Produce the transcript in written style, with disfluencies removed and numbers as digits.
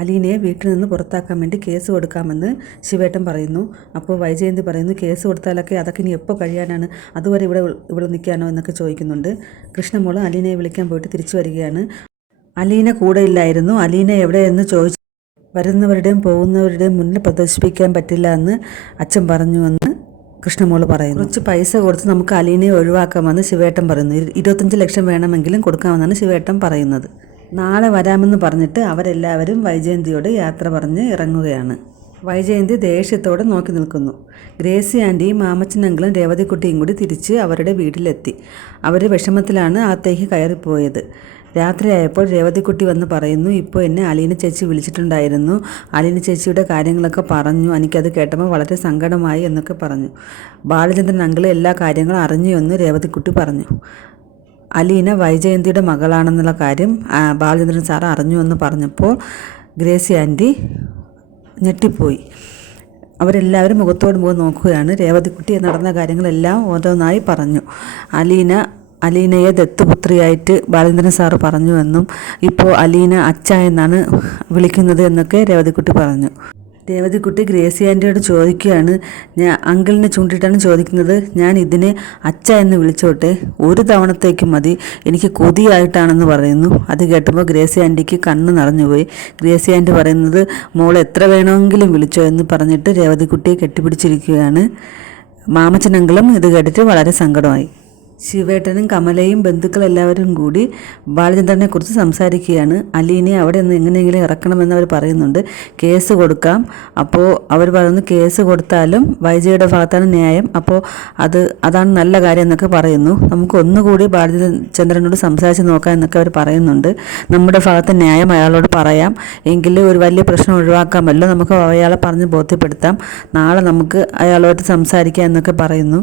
അലീനയെ വീട്ടിൽ നിന്ന് പുറത്താക്കാൻ വേണ്ടി കേസ് കൊടുക്കാമെന്ന് ശിവേട്ടൻ പറയുന്നു. അപ്പോൾ വൈജയന്തി പറയുന്നു, കേസ് കൊടുത്താലൊക്കെ അതൊക്കെ ഇനി എപ്പോൾ കഴിയാനാണ്, അതുവരെ ഇവിടെ നിൽക്കാനോ എന്നൊക്കെ ചോദിക്കുന്നുണ്ട്. കൃഷ്ണമോൾ അലീനയെ വിളിക്കാൻ പോയിട്ട് തിരിച്ചു വരികയാണ്. അലീന കൂടെ ഇല്ലായിരുന്നു. അലീന എവിടെയെന്ന് ചോദിച്ചു വരുന്നവരുടെയും പോകുന്നവരുടെയും മുന്നിൽ പ്രദർശിപ്പിക്കാൻ പറ്റില്ല എന്ന് അച്ഛൻ പറഞ്ഞുവെന്ന് കൃഷ്ണമോള് പറയുന്നു. കുറച്ച് പൈസ കൊടുത്ത് നമുക്ക് അലീനയെ ഒഴിവാക്കാമെന്ന് ശിവേട്ടൻ പറയുന്നു. 25 ലക്ഷം വേണമെങ്കിലും കൊടുക്കാമെന്നാണ് ശിവേട്ടൻ പറയുന്നത്. നാളെ വരാമെന്ന് പറഞ്ഞിട്ട് അവരെല്ലാവരും വൈജയന്തിയോട് യാത്ര പറഞ്ഞ് ഇറങ്ങുകയാണ്. വൈജയന്തി ദേഷ്യത്തോടെ നോക്കി നിൽക്കുന്നു. ഗ്രേസി ആൻറ്റിയും മാമച്ചനങ്ങളും രേവതിക്കുട്ടിയും കൂടി തിരിച്ച് അവരുടെ വീട്ടിലെത്തി. അവർ വിഷമത്തിലാണ് അകത്തേക്ക് കയറിപ്പോയത്. രാത്രിയായപ്പോൾ രേവതിക്കുട്ടി വന്ന് പറയുന്നു, ഇപ്പോൾ എന്നെ അലീന ചേച്ചി വിളിച്ചിട്ടുണ്ടായിരുന്നു. അലീന ചേച്ചിയുടെ കാര്യങ്ങളൊക്കെ പറഞ്ഞു. എനിക്കത് കേട്ടപ്പോൾ വളരെ സങ്കടമായി എന്നൊക്കെ പറഞ്ഞു. ബാലചന്ദ്രൻ അങ്കിൾ എല്ലാ കാര്യങ്ങളും അറിഞ്ഞു എന്ന് രേവതിക്കുട്ടി പറഞ്ഞു. അലീന വൈജയന്തിയുടെ മകളാണെന്നുള്ള കാര്യം ബാലചന്ദ്രൻ സാർ അറിഞ്ഞു എന്ന് പറഞ്ഞപ്പോൾ ഗ്രേസി ആൻറ്റി ഞെട്ടിപ്പോയി. അവരെല്ലാവരും മുഖത്തോട് മുഖം നോക്കുകയാണ്. രേവതിക്കുട്ടി നടന്ന കാര്യങ്ങളെല്ലാം ഓരോന്നായി പറഞ്ഞു. അലീനയെ ദത്തുപുത്രിയായിട്ട് ബാലചന്ദ്രൻ സാറ് പറഞ്ഞുവെന്നും ഇപ്പോൾ അലീന അച്ഛ എന്നാണ് വിളിക്കുന്നത് എന്നൊക്കെ രേവതിക്കുട്ടി പറഞ്ഞു. രേവതിക്കുട്ടി ഗ്രേസി ആൻറ്റിയോട് ചോദിക്കുകയാണ്, ഞാൻ അങ്കിളിനെ ചൂണ്ടിയിട്ടാണ് ചോദിക്കുന്നത്, ഞാൻ ഇതിനെ അച്ഛ എന്ന് വിളിച്ചോട്ടെ, ഒരു തവണത്തേക്ക് മതി, എനിക്ക് കൊതിയായിട്ടാണെന്ന് പറയുന്നു. അത് കേട്ടപ്പോൾ ഗ്രേസി ആൻറ്റിക്ക് കണ്ണ് നിറഞ്ഞുപോയി. ഗ്രേസി ആൻറ്റി പറയുന്നത്, മോൾ എത്ര വേണമെങ്കിലും വിളിച്ചോ എന്ന് പറഞ്ഞിട്ട് രേവതിക്കുട്ടിയെ കെട്ടിപ്പിടിച്ചിരിക്കുകയാണ്. മാമച്ചനങ്ങളും ഇത് കേട്ടിട്ട് വളരെ സങ്കടമായി. ശിവേട്ടനും കമലയും ബന്ധുക്കളെല്ലാവരും കൂടി ബാലചന്ദ്രനെ കുറിച്ച് സംസാരിക്കുകയാണ്. അലീനയെ അവിടെ നിന്ന് എങ്ങനെയെങ്കിലും ഇറക്കണമെന്ന് അവർ പറയുന്നുണ്ട്. കേസ് കൊടുക്കാം. അപ്പോൾ അവർ പറയുന്നു, കേസ് കൊടുത്താലും വൈജയുടെ ഭാഗത്താണ് ന്യായം, അപ്പോൾ അതാണ് നല്ല കാര്യം എന്നൊക്കെ പറയുന്നു. നമുക്ക് ഒന്നുകൂടി ബാലചന്ദ്രനോട് സംസാരിച്ച് നോക്കാം എന്നൊക്കെ അവർ പറയുന്നുണ്ട്. നമ്മുടെ ഭാഗത്ത് ന്യായം അയാളോട് പറയാം, എങ്കിൽ ഒരു വലിയ പ്രശ്നം ഒഴിവാക്കാമല്ലോ, നമുക്ക് അയാളെ പറഞ്ഞ് ബോധ്യപ്പെടുത്താം, നാളെ നമുക്ക് അയാളോട് സംസാരിക്കാം എന്നൊക്കെ പറയുന്നു.